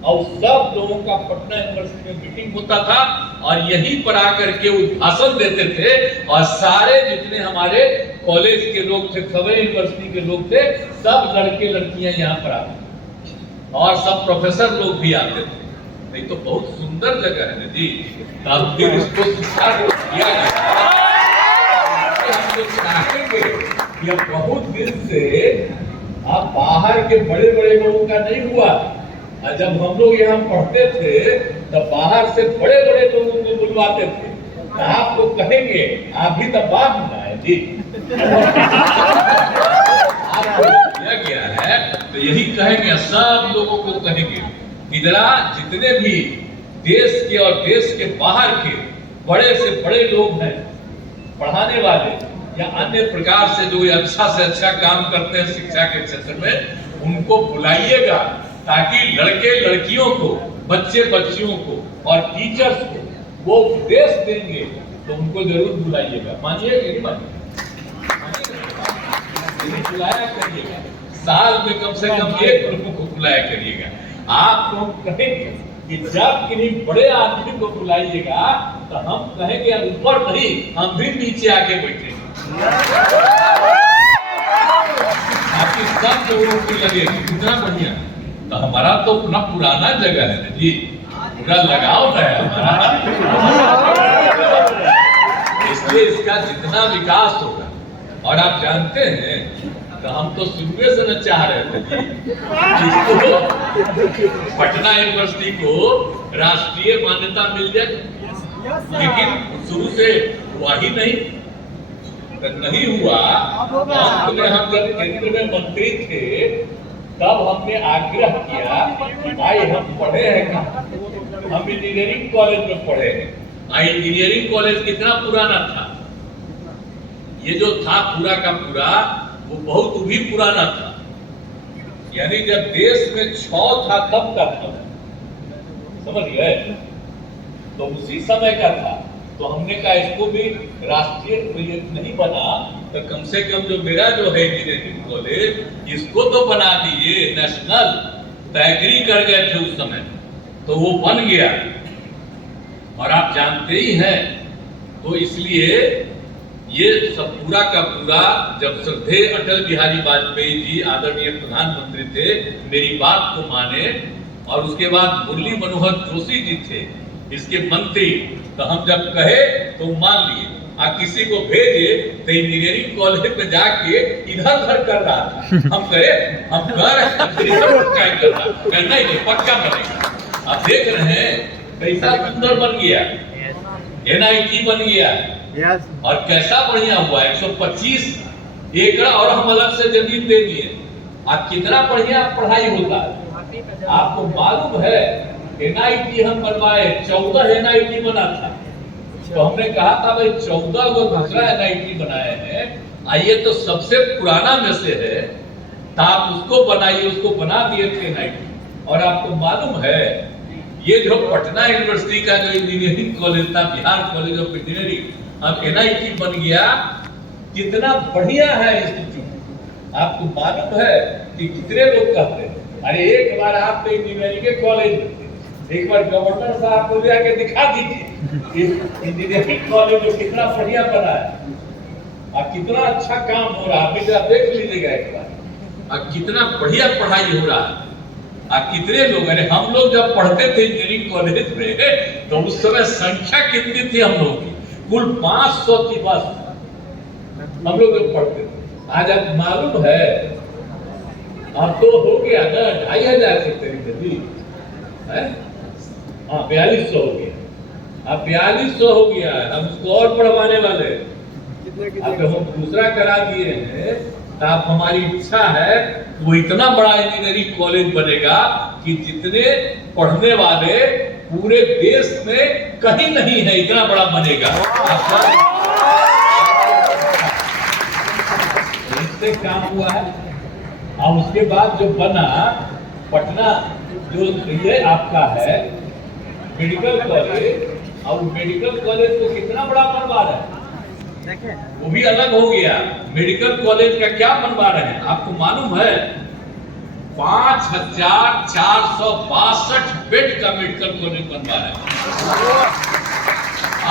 और सब लोगों का पटना यूनिवर्सिटी में मीटिंग होता था और यहीं पर आकर के वो भाषण देते थे और सारे जितने हमारे कॉलेज के लोग थे, सवेरे यूनिवर्सिटी के लोग थे, सब लड़के लड़कियां यहाँ पर आते थे और सब प्रोफेसर लोग भी आते थे। नहीं तो बहुत सुंदर जगह है ना जी। तब फिर इसको शिक्षा किया गया। हम लोग चाहेंगे कि अब बहुत दिन से आप बाहर के बड़े बड़े लोगों का नहीं हुआ। जब हम लोग यहाँ पढ़ते थे तब बाहर से बड़े बड़े लोगों को बुलवाते थे। तो आप लोग कहेंगे आप भी तब बात ना है जी। आपको किया गया है तो यही कहेंगे, सब लोगों को कहेंगे कि जरा जितने भी देश के और देश के बाहर के बड़े से बड़े लोग हैं, पढ़ाने वाले या अन्य प्रकार से जो अच्छा से अच्छा काम करते हैं शिक्षा के क्षेत्र में, उनको बुलाइएगा ताकि लड़के लड़कियों को, बच्चे बच्चियों को और टीचर्स को वो उपदेश देंगे। तो उनको जरूर बुलाइएगा। मानिए कि नहीं मानिए? बुलाया करिएगा। साल में कम से कम एक लोगों को बुलाया करिएगा। आप लोग कहेंगे कि जब किन्हीं बड़े आदमी को बुलाइएगा तो हम कहेंगे ऊपर नहीं, हम भी नीचे आके बैठे। आपकी सब लोगों को लगे कितना बढ़िया। तो हमारा तो अपना पुराना जगह है जी, पूरा लगाव है हमारा, इसलिए इसका जितना विकास होगा। और आप जानते हैं तो हम तो शुरू से न चाह रहे थे कि पटना यूनिवर्सिटी को राष्ट्रीय मान्यता मिल जाए, लेकिन शुरू से हुआ ही नहीं हुआ। अंत में हम जब केंद्र में मंत्री थे तब हमने आग्रह किया कि भाई हम पढ़े हैं कहाँ? हम इंजीनियरिंग कॉलेज में पढ़े हैं। इंजीनियरिंग कॉलेज कितना पुराना था? ये जो था पूरा का पूरा वो बहुत भी पुराना था। यानी जब देश में 6 था तब का था, समझ गए? तो उसी समय का था। तो हमने कहा इसको भी राष्ट्रीय नहीं बना तो कम से कम जो मेरा जो है इंजीनियरिंग कॉलेज, इसको तो बना दीजिए नेशनल। तो एग्री कर गए थे उस समय, तो वो बन गया। और आप जानते ही हैं, तो इसलिए ये सब पूरा का पूरा, जब श्रद्धेय अटल बिहारी वाजपेयी जी आदरणीय प्रधानमंत्री थे, मेरी बात को माने, और उसके बाद मुरली मनोहर जोशी जी थे इसके मंत्री, तो हम जब कहे तो मान लिए। किसी को भेजे तो इंजीनियरिंग कॉलेज में जाके इधर उधर कर रहा था। हम कहे हम कर रहा नहीं पक्का बनेगा। आप देख रहे हैं कैसा सुंदर बन गया, NIT बन गया। और कैसा बढ़िया हुआ, 125 एकड़ और हम अलग से जमीन दे दिए। आप कितना बढ़िया पढ़ाई होता है। आपको मालूम है NIT हम बनवाए, 14 NIT बना था। तो हमने कहा था भाई 14 को दूसरा NIT बनाए हैं, आइए तो सबसे पुराना में से है तो आप उसको बनाइए। उसको बना दिए थे NIT। और आपको मालूम है ये जो पटना यूनिवर्सिटी का जो इंजीनियरिंग कॉलेज था, बिहार कॉलेज ऑफ इंजीनियरिंग, अब NIT बन गया। कितना बढ़िया है इंस्टीट्यूट। आपको मालूम है कि कितने लोग कहते हैं अरे एक बार आप तो इंजीनियरिंग के कॉलेज में थे, एक बार गवर्नर साहब को जाके दिखा दीजिए इंजीनियरिंग कॉलेज जो कितना बढ़िया बना है और कितना अच्छा काम हो रहा है। जरा देख लीजिएगा एक बार, और कितना बढ़िया पढ़ाई हो रहा है। कितने लोग, अरे हम लोग जब पढ़ते थे इंजीनियरिंग कॉलेज में तो उस समय संख्या कितनी थी हम लोग की? कुल 500 की बस हम लोग जब पढ़ते थे। आज आप मालूम है अब तो हो गया ना 2500 से करीब है। 4200 हो गया। अब 4200 हो गया है। हम उसको और पढ़वाने वाले। अब हम दूसरा करा दिए हैं तो आप हमारी इच्छा है वो इतना बड़ा इंजीनियरिंग कॉलेज बनेगा कि जितने पढ़ने वाले पूरे देश में कहीं नहीं है, इतना बड़ा बनेगा। इससे काम हुआ है। और उसके बाद जो बना पटना जो ये आपका है मेडिकल कॉलेज, और मेडिकल कॉलेज को कितना बड़ा बनवा रहे हैं, वो भी अलग हो गया। मेडिकल कॉलेज का क्या बनवा रहे हैं आपको मालूम है? 5,462 बेड का मेडिकल कॉलेज बनवा रहे हैं।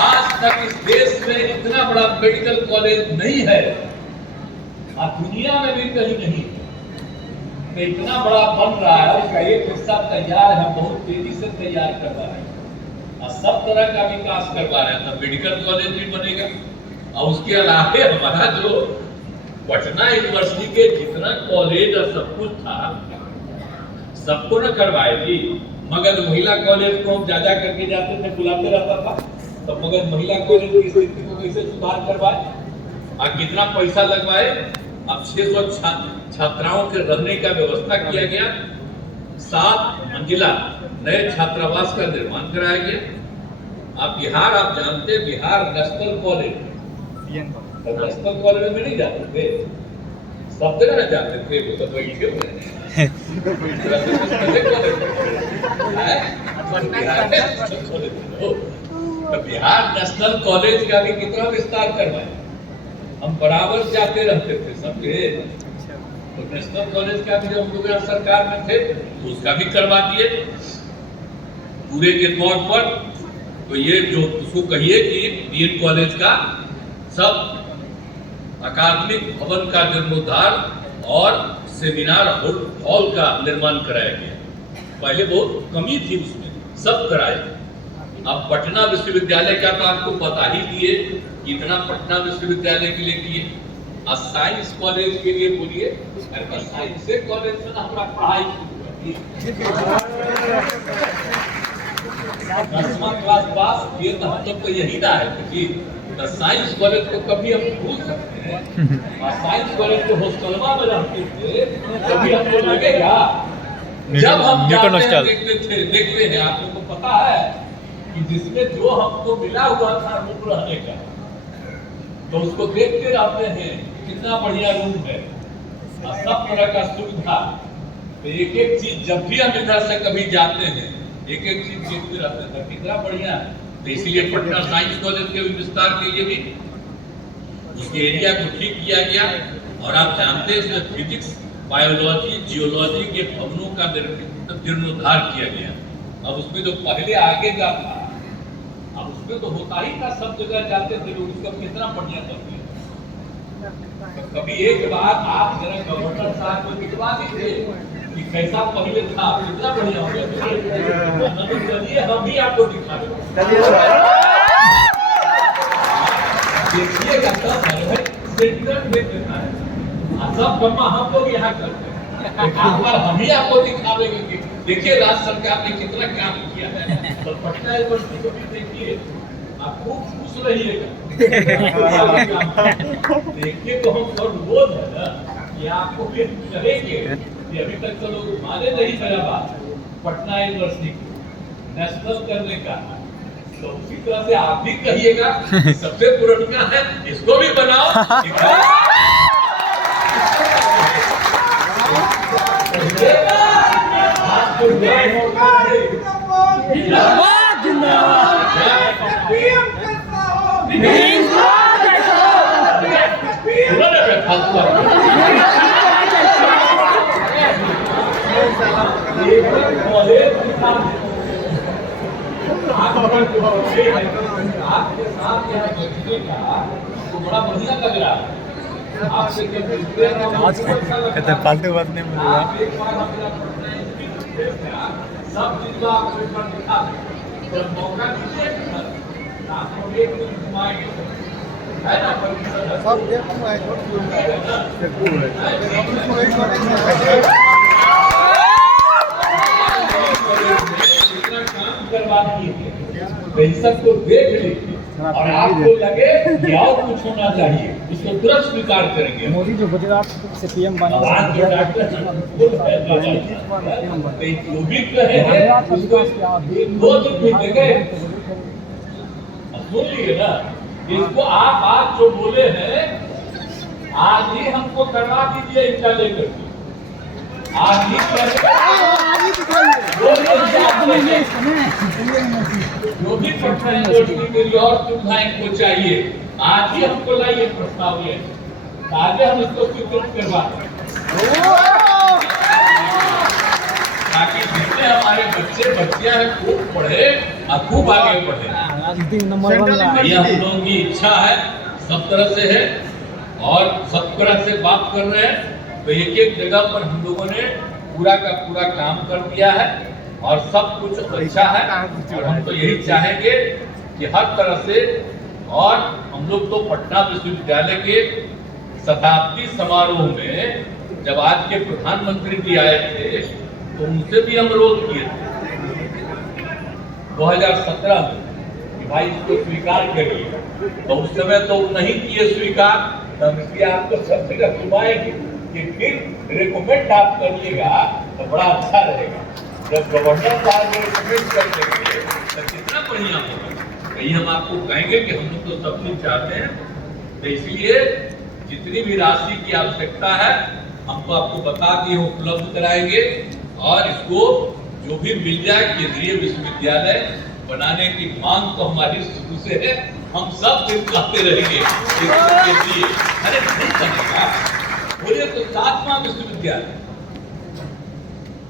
आज तक इस देश में इतना बड़ा मेडिकल कॉलेज नहीं है, और दुनिया में भी कहीं नहीं। तो इतना बड़ा बन रहा है, उसका एक हिस्सा तैयार है, बहुत तेजी से तैयार करवा रहे हैं और सब तरह का विकास करवा रहे हैं। तो मेडिकल कॉलेज भी बनेगा और उसके अलावा हमारा जो पटना यूनिवर्सिटी के जितना कॉलेज और सब कुछ था सबको न करवाएगी। मगध महिला कॉलेज को हम जा करके जाते थे, बुलाते रहता था, तो मगध महिला कॉलेज की स्थिति को कैसे सुधार करवाए और कितना पैसा लगवाए। अब 600 छात्राओं के रहने का व्यवस्था किया गया, 7 मंजिला नए छात्रावास का निर्माण कराया गया। आप जानते Bihar national college, national college में नहीं जाते थे, सब जगह न जाते थे, वो तो बैठे हुए हैं। बिहार नेशनल कॉलेज का भी कितना विस्तार करवाए, हम बराबर जाते रहते थे सबके। तो नेशनल कॉलेज का भी जो हम लोग यहाँ सरकार में थे तो उसका भी करवा दिए पूरे के तौर पर। तो ये जो उसको कहिए कि बीएड कॉलेज का सब अकादमिक भवन का जीर्णोद्धार और सेमिनार हॉल का निर्माण कराया गया। पहले बहुत कमी थी उसमें, सब कराए। अब पटना विश्वविद्यालय का तो आपको बता ही दिए कितना पटना विश्वविद्यालय के लिए किए। और साइंस कॉलेज के लिए बोलिए, साइंस कॉलेज में ना हमारा पढ़ाई शुरू 10वां क्लास पास किए तो हम लोग तो यही ना है कि साइंस कॉलेज को कभी हम भूल सकते हैं। और साइंस कॉलेज को हॉस्टलवा में रहते थे, कभी हमको लगेगा जब हम देखते हैं आप लोग को पता है कि जिसमें जो हमको मिला हुआ था रूम रहने का, तो उसको देखते रहते हैं कितना बढ़िया रूम है और सब तरह का सुविधा। तो एक एक चीज जब भी हम इधर से कभी जाते हैं एक एक चीज देखते रहते हैं कितना बढ़िया है। तो इसलिए पटना साइंस कॉलेज के विस्तार के लिए भी उसके एरिया को ठीक किया गया। और आप जानते हैं इसमें फिजिक्स, बायोलॉजी, जियोलॉजी के भवनों का जीर्णोद्धार किया गया। अब उसमें जो पहले आगे का था, अब उसमें तो होता ही था, सब जगह जाते थे लोग, उसका कितना बढ़िया करते। तो कभी एक बार आप जरा गवर्नर साहब को दिखवा दीजिए कि कैसा पहले था, कितना बढ़िया हो गया। चलिए हम भी आपको दिखा देंगे, देखिएगा सब सेंटर में देता है, सब कमा हम लोग यहाँ करते हैं। हम ही आपको दिखावेंगे कि देखिए राज्य सरकार ने कितना काम किया है। तो पटना यूनिवर्सिटी को भी देखिए, आप खूब खुश रहिएगा। देखिए तो हम अनुरोध है ना कि आपको भी करेंगे कि अभी तक तो लोग माने नहीं मेरा बात, पटना यूनिवर्सिटी को नेशनल करने का। तो उसी तरह से आप भी कहिएगा सबसे पुराना है, इसको भी बनाओ। आपके साथ यहाँ बैठने का तो बड़ा बढ़िया लग रहा है। आपसे फालतू बात नहीं बोलूँगा। सब चीज आपको एक बार दिखा दें, जब मौका दीजिएगा आपको एक दिन घुमाएंगे, है ना? सब देखूंगा, इतना काम करवा दिए, सबको देख लीजिए और आपको लगे कि और कुछ होना चाहिए, इसको तुरंत स्वीकार करेंगे। मोदी जो गुजरात से पीएम बना, जो भी कहे हैं उसको 2 दिन में देंगे। सुन लिए ना, इसको आप आज जो बोले हैं आज ही हमको करवा दीजिए, इनका लेकर आज ही जो भी पटना यूनिवर्सिटी के लिए और सुविधाएं इनको चाहिए, आज ही हमको लाइए प्रस्ताव, ये आज हम इसको स्वीकृत करवा दें। जितने हमारे बच्चे बच्चियां हैं खूब पढ़े और खूब आगे बढ़े। राजनीति नंबर 1 रहा है। ये हम लोगों की इच्छा है, सब तरह से है और सब तरह से बात कर रहे हैं। तो एक एक जगह पर हम लोगों ने पूरा का पूरा काम कर दिया है और सब कुछ अच्छा है। और हम तो यही चाहेंगे कि हर तरह से, और हम लोग तो पटना विश्वविद्यालय के शताब्दी समारोह में जब आज के प्रधानमंत्री जी आए थे तो उनसे भी हम अनुरोध किए थे 2017 में कि भाई इसको स्वीकार करिए। तो उस समय तो नहीं किए स्वीकार, तब इसलिए आपको सब जगह घुमाएंगे कि फिर रिकमेंड आप करिएगा तो बड़ा अच्छा रहेगा। जब गवर्नर साहब रिकमेंड कर देंगे तो कितना बढ़िया होगा। यही हम आपको कहेंगे कि हम लोग तो सब कुछ चाहते हैं। तो इसलिए जितनी भी राशि की आवश्यकता है हमको आपको बता दिए उपलब्ध कराएंगे और इसको जो भी मिल जाए केंद्रीय विश्वविद्यालय बनाने की मांग तो हमारी शुरू से है। हम सब दिन कहते रहेंगे केंद्रीय, अरे नहीं बनेगा बोलिए तो 7वां विश्वविद्यालय।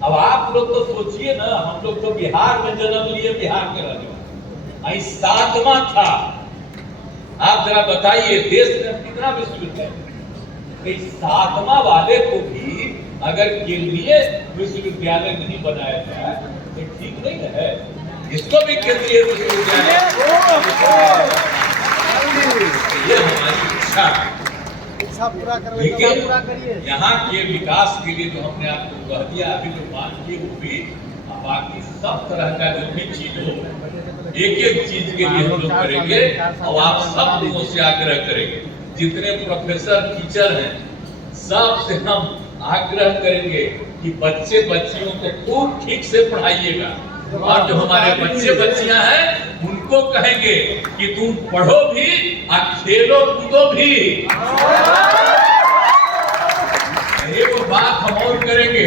अब आप लोग तो सोचिए ना, हम लोग तो बिहार में जन्म लिए, बिहार के रहने वाले, 7वां था। आप जरा बताइए देश में कितना विश्वविद्यालय, 7वां वाले को भी अगर केंद्रीय विश्वविद्यालय नहीं बनाया जाए तो ठीक नहीं है। इसको भी केंद्रीय विश्वविद्यालय, ये हमारी इच्छा पूरा करवाइए, लेकिन पूरा करिए। यहाँ के विकास के लिए जो हमने आपको कह दिया, अभी जो मांग की वो भी, बाकी सब तरह का जो भी चीज हो एक एक चीज के लिए हम लोग करेंगे और आप सब लोगों से आग्रह करेंगे, जितने प्रोफेसर टीचर हैं सब से हम आग्रह करेंगे कि बच्चे बच्चियों को खूब ठीक से पढ़ाइएगा। और जो हमारे बच्चे बच्चियां हैं उनको कहेंगे कि तुम पढ़ो भी और खेलो कूदो भी। एक बात हम और करेंगे,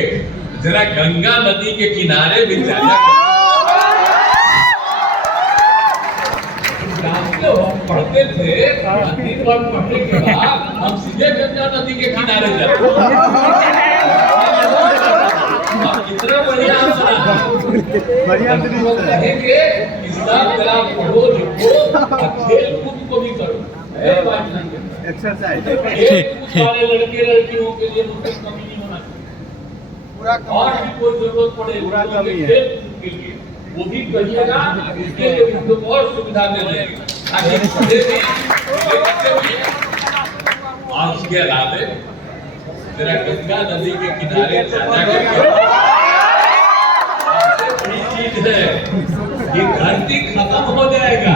जरा गंगा नदी के किनारे भी जाना। हम पढ़ते थे, दिन भर पढ़ने के बाद हम सीधे गंगा नदी के किनारे जाते। कितना बढ़िया कहेंगे कि सब जरा पढ़ो लिखो और खेल कूद को भी करो, एक्सरसाइज। खेल कूद वाले लड़के लड़कियों के लिए मुझे कमी नहीं होना चाहिए। और भी कोई जरूरत पड़े खेल कूद के लिए वो भी करिएगा, इसके लिए भी लोग और सुविधा दे देंगे ताकि पढ़े भी। और उसके अलावा जरा गंगा नदी के किनारे जाना चीज है, ये धरती खत्म हो जाएगा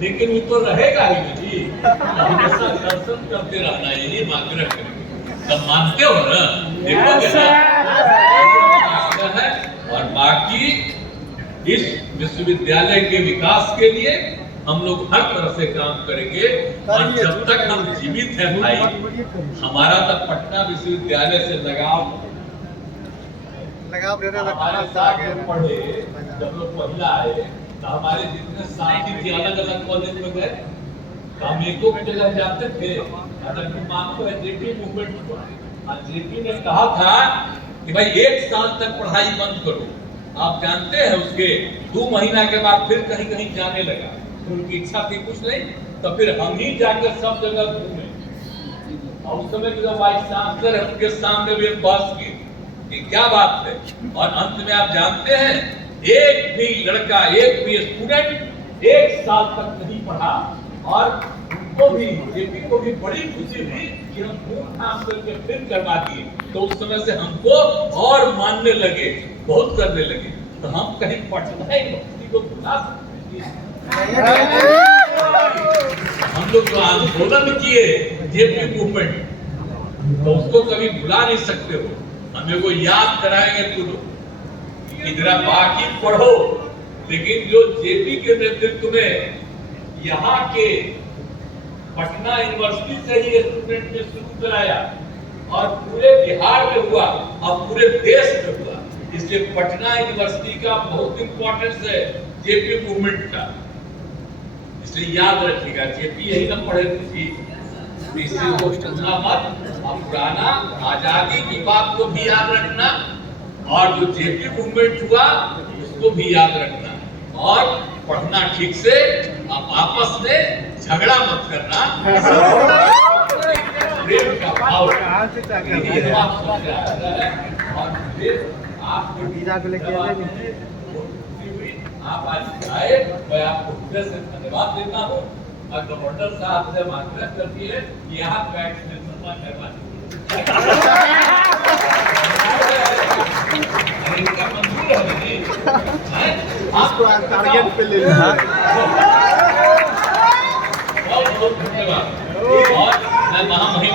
लेकिन वो तो रहेगा ही नहीं। हमेशा दर्शन करते रहना, यही आग्रह करेंगे। सब मानते हो ना, देखोगे ना है। और बाकी इस विश्वविद्यालय के विकास के लिए हम लोग हर तरह से काम करेंगे। और जब तक हम जीवित हैं भाई, हमारा तो पटना विश्वविद्यालय से लगाव हमारे साथ में पढ़े। जब लोग पहला आए तो हमारे जितने साथी थे अलग अलग कॉलेज में गए, हम एक जगह जाते थे। अगर तुम मानते हो जेपी मूवमेंट को, जेपी ने कहा था कि भाई 1 साल तक पढ़ाई बंद करो। आप जानते हैं उसके 2 महीना के बाद फिर कहीं कहीं जाने लगा। तो उनकी इच्छा थी कुछ नहीं, तो फिर हम ही जाकर सब जगह घूमे। और उस समय जो वाइस चांसलर है उनके सामने भी बहस की कि क्या बात है। और अंत में आप जानते हैं एक भी लड़का, एक भी स्टूडेंट 1 साल तक नहीं पढ़ा। और उनको भी, जेपी को भी बड़ी खुशी हुई कि हम धूमधाम करके फिर करवा दिए। तो उस समय से हमको और मानने लगे, बहुत करने लगे। तो हम कहीं पढ़ना ही को भुला सकते हैं। हम लोग जो आंदोलन किए जेपी मूवमेंट, तो उसको कभी भुला नहीं सकते हो। हमें वो याद कराएंगे तुम कि जरा बाकी पढ़ो। लेकिन जो जेपी के नेतृत्व में यहाँ के पटना यूनिवर्सिटी से ही स्टूडेंट ने शुरू कराया और पूरे बिहार में हुआ और पूरे देश में हुआ, इसलिए पटना यूनिवर्सिटी का बहुत इंपॉर्टेंस है जेपी मूवमेंट का। इसलिए याद रखिएगा, जेपी यही ना पढ़े थी, इसलिए वो भूलना मत। और पुराना आजादी की बात को भी याद रखना और जो जेपी मूवमेंट हुआ उसको भी याद रखना और पढ़ना ठीक से, आपस में झगड़ा मत करना, प्रेम का भाव और फिर आपको आप आज आए, मैं आपको हृदय से धन्यवाद देता हूँ और गवर्नर साहब से आग्रह करती है कि यहाँ वैक्सीनेशन करवा इनका मंजूर है नहीं, आपको टारगेट पे ले लेना है। बहुत बहुत धन्यवाद और मैं महामहिम